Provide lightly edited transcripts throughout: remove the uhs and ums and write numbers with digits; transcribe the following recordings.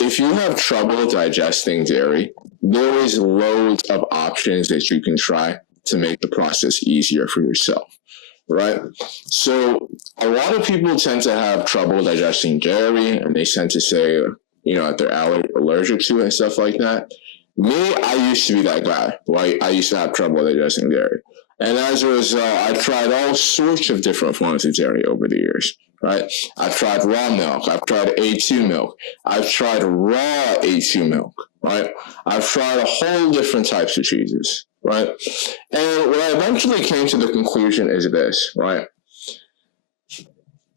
if you have trouble digesting dairy, there is loads of options that you can try to make the process easier for yourself, right? So a lot of people tend to have trouble digesting dairy, and they tend to say, that they're allergic to it and stuff like that. Me, I used to be that guy, right? I used to have trouble digesting dairy. And as a result, I've tried all sorts of different forms of dairy over the years, right? I've tried raw milk. I've tried A2 milk. I've tried raw A2 milk, right? I've tried a whole different types of cheeses, right? And what I eventually came to the conclusion is this, right?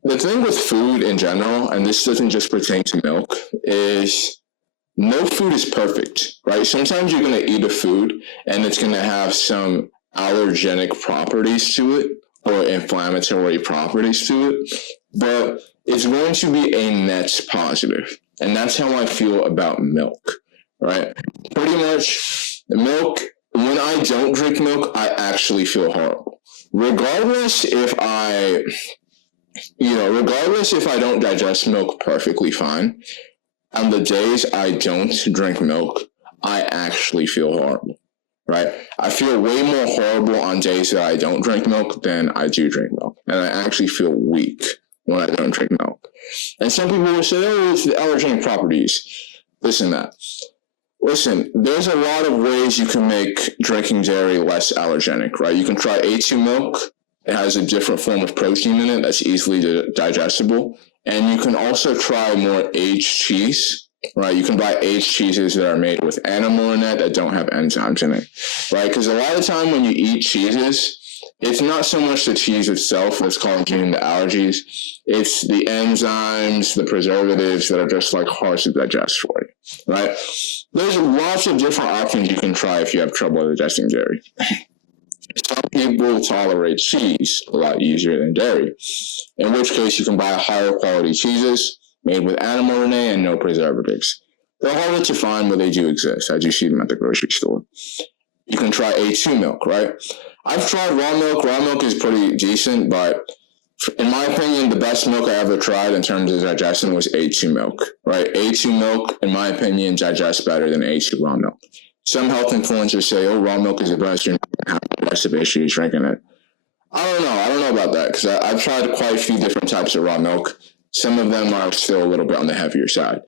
The thing with food in general, and this doesn't just pertain to milk, is no food is perfect, right? Sometimes you're going to eat a food and it's going to have some allergenic properties to it or inflammatory properties to it, but it's going to be a net positive. And that's how I feel about milk, right? Pretty much, milk, when I don't drink milk, I actually feel horrible. Regardless if I don't digest milk perfectly fine, on the days I don't drink milk, I actually feel horrible, right? I feel way more horrible on days that I don't drink milk than I do drink milk. And I actually feel weak when I don't drink milk. And some people will say, oh, it's the allergenic properties. Listen, there's a lot of ways you can make drinking dairy less allergenic, right? You can try A2 milk. It has a different form of protein in it that's easily digestible. And you can also try more aged cheese, right? You can buy aged cheeses that are made with animal in it that don't have enzymes in it, right? Because a lot of time when you eat cheeses, it's not so much the cheese itself that's causing the allergies. It's the enzymes, the preservatives that are just like hard to digest for you, right? There's lots of different options you can try if you have trouble digesting dairy. Some people tolerate cheese a lot easier than dairy, in which case you can buy higher quality cheeses made with animal rennet and no preservatives. They're harder to find, but they do exist. I do see them at the grocery store. You can try A2 milk, right? I've tried raw milk. Raw milk is pretty decent, but in my opinion, the best milk I ever tried in terms of digestion was A2 milk, right? A2 milk, in my opinion, digests better than A2 raw milk. Some health influencers say, oh, raw milk is the best, you're not going to have the rest of issues drinking it. I don't know about that, because I've tried quite a few different types of raw milk. Some of them are still a little bit on the heavier side.